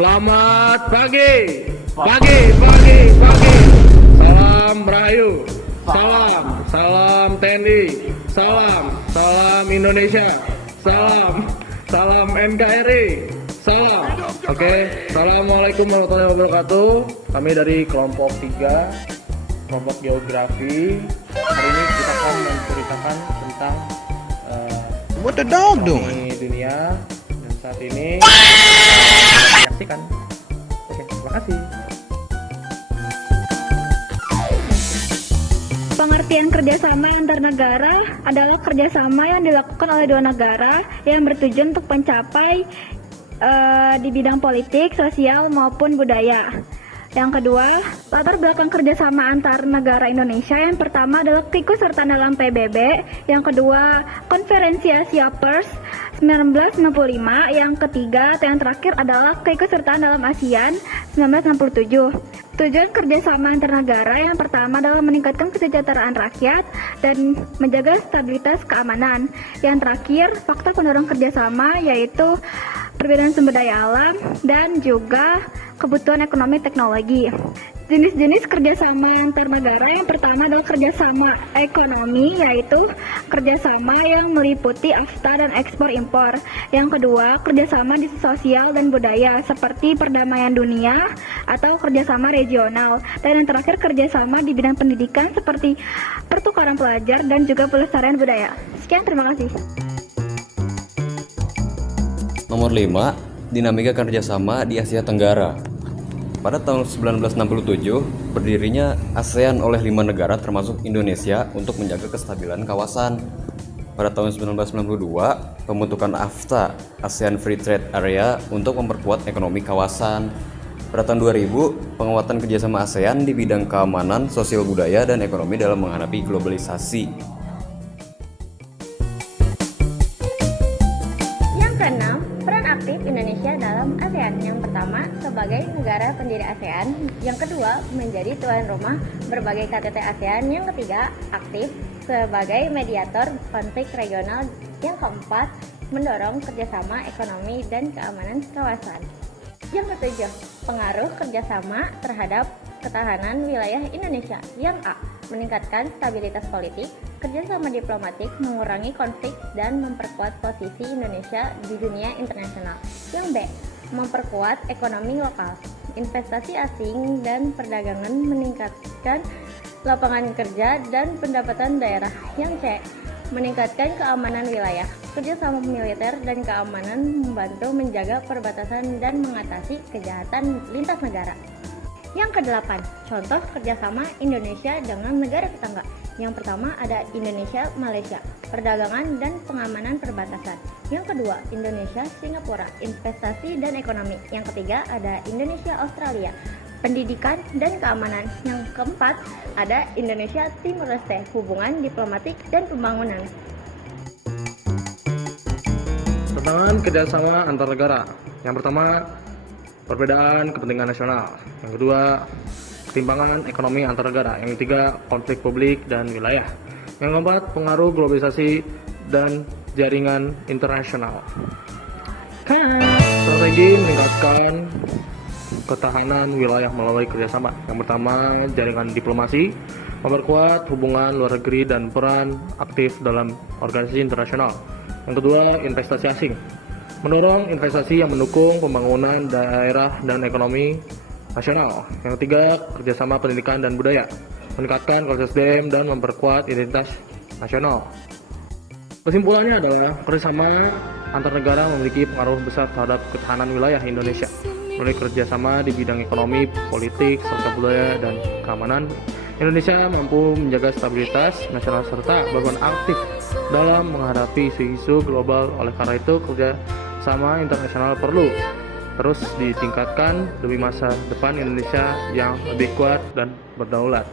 Selamat pagi, pagi. Salam Rahayu, salam TNI, salam Indonesia, salam NKRI, salam. Oke, Assalamualaikum warahmatullahi wabarakatuh. Kami dari kelompok 3, kelompok geografi. Hari ini kita akan menceritakan tentang What the dog doing? dunia, dan saat ini menyaksikan. Oke, terima kasih. Pengertian kerjasama antar negara adalah kerjasama yang dilakukan oleh dua negara yang bertujuan untuk mencapai di bidang politik, sosial maupun budaya. Yang kedua, latar belakang kerjasama antar negara Indonesia. Yang pertama adalah keikutsertaan dalam PBB. Yang kedua, Konferensi Asia Pers 1965. Yang ketiga atau yang terakhir adalah keikutsertaan dalam ASEAN 1967. Tujuan kerjasama antar negara yang pertama adalah meningkatkan kesejahteraan rakyat dan menjaga stabilitas keamanan. Yang terakhir, faktor pendorong kerjasama yaitu perbedaan sumber daya alam dan juga kebutuhan ekonomi teknologi. Jenis-jenis kerjasama antar negara yang pertama adalah kerjasama ekonomi, yaitu kerjasama yang meliputi AFTA dan ekspor-impor. Yang kedua, kerjasama di sosial dan budaya seperti perdamaian dunia atau kerjasama regional. Dan yang terakhir, kerjasama di bidang pendidikan seperti pertukaran pelajar dan juga pelestarian budaya. Sekian, terima kasih. Nomor 5, dinamika kerjasama di Asia Tenggara. Pada tahun 1967, berdirinya ASEAN oleh 5 negara termasuk Indonesia untuk menjaga kestabilan kawasan. Pada tahun 1992, pembentukan AFTA, ASEAN Free Trade Area, untuk memperkuat ekonomi kawasan. Pada tahun 2000, penguatan kerjasama ASEAN di bidang keamanan, sosial budaya, dan ekonomi dalam menghadapi globalisasi. Yang keenam, peran aktif Indonesia dalam ASEAN. Yang pertama, sebagai negara pendiri ASEAN. Yang kedua, menjadi tuan rumah berbagai KTT ASEAN. Yang ketiga, aktif sebagai mediator konflik regional. Yang keempat, mendorong kerjasama ekonomi dan keamanan kawasan. Yang ketujuh, pengaruh kerjasama terhadap ketahanan wilayah Indonesia. Yang A, meningkatkan stabilitas politik, kerjasama diplomatik, mengurangi konflik, dan memperkuat posisi Indonesia di dunia internasional. Yang B, memperkuat ekonomi lokal, investasi asing dan perdagangan, meningkatkan lapangan kerja dan pendapatan daerah. Yang C, meningkatkan keamanan wilayah, kerjasama militer dan keamanan, membantu menjaga perbatasan dan mengatasi kejahatan lintas negara. Yang kedelapan, contoh kerjasama Indonesia dengan negara tetangga. Yang pertama ada Indonesia-Malaysia, perdagangan dan pengamanan perbatasan. Yang kedua, Indonesia-Singapura, investasi dan ekonomi. Yang ketiga ada Indonesia-Australia, pendidikan dan keamanan. Yang keempat ada Indonesia-Timur Leste, hubungan diplomatik dan pembangunan. Tantangan kerjasama antar negara. Yang pertama, perbedaan kepentingan nasional. Yang kedua, ketimpangan ekonomi antar negara. Yang ketiga, konflik publik dan wilayah. Yang keempat, pengaruh globalisasi dan jaringan internasional. Strategi meningkatkan ketahanan wilayah melalui kerjasama. Yang pertama, jaringan diplomasi, memperkuat hubungan luar negeri dan peran aktif dalam organisasi internasional. Yang kedua, investasi asing, mendorong investasi yang mendukung pembangunan daerah dan ekonomi nasional. Yang ketiga, kerjasama pendidikan dan budaya, meningkatkan kualitas SDM dan memperkuat identitas nasional. Kesimpulannya adalah kerjasama antar negara memiliki pengaruh besar terhadap ketahanan wilayah Indonesia. Melalui kerjasama di bidang ekonomi, politik, serta budaya dan keamanan, Indonesia mampu menjaga stabilitas nasional serta berperan aktif dalam menghadapi isu-isu global. Oleh karena itu, kerjasama internasional perlu terus ditingkatkan demi masa depan Indonesia yang lebih kuat dan berdaulat.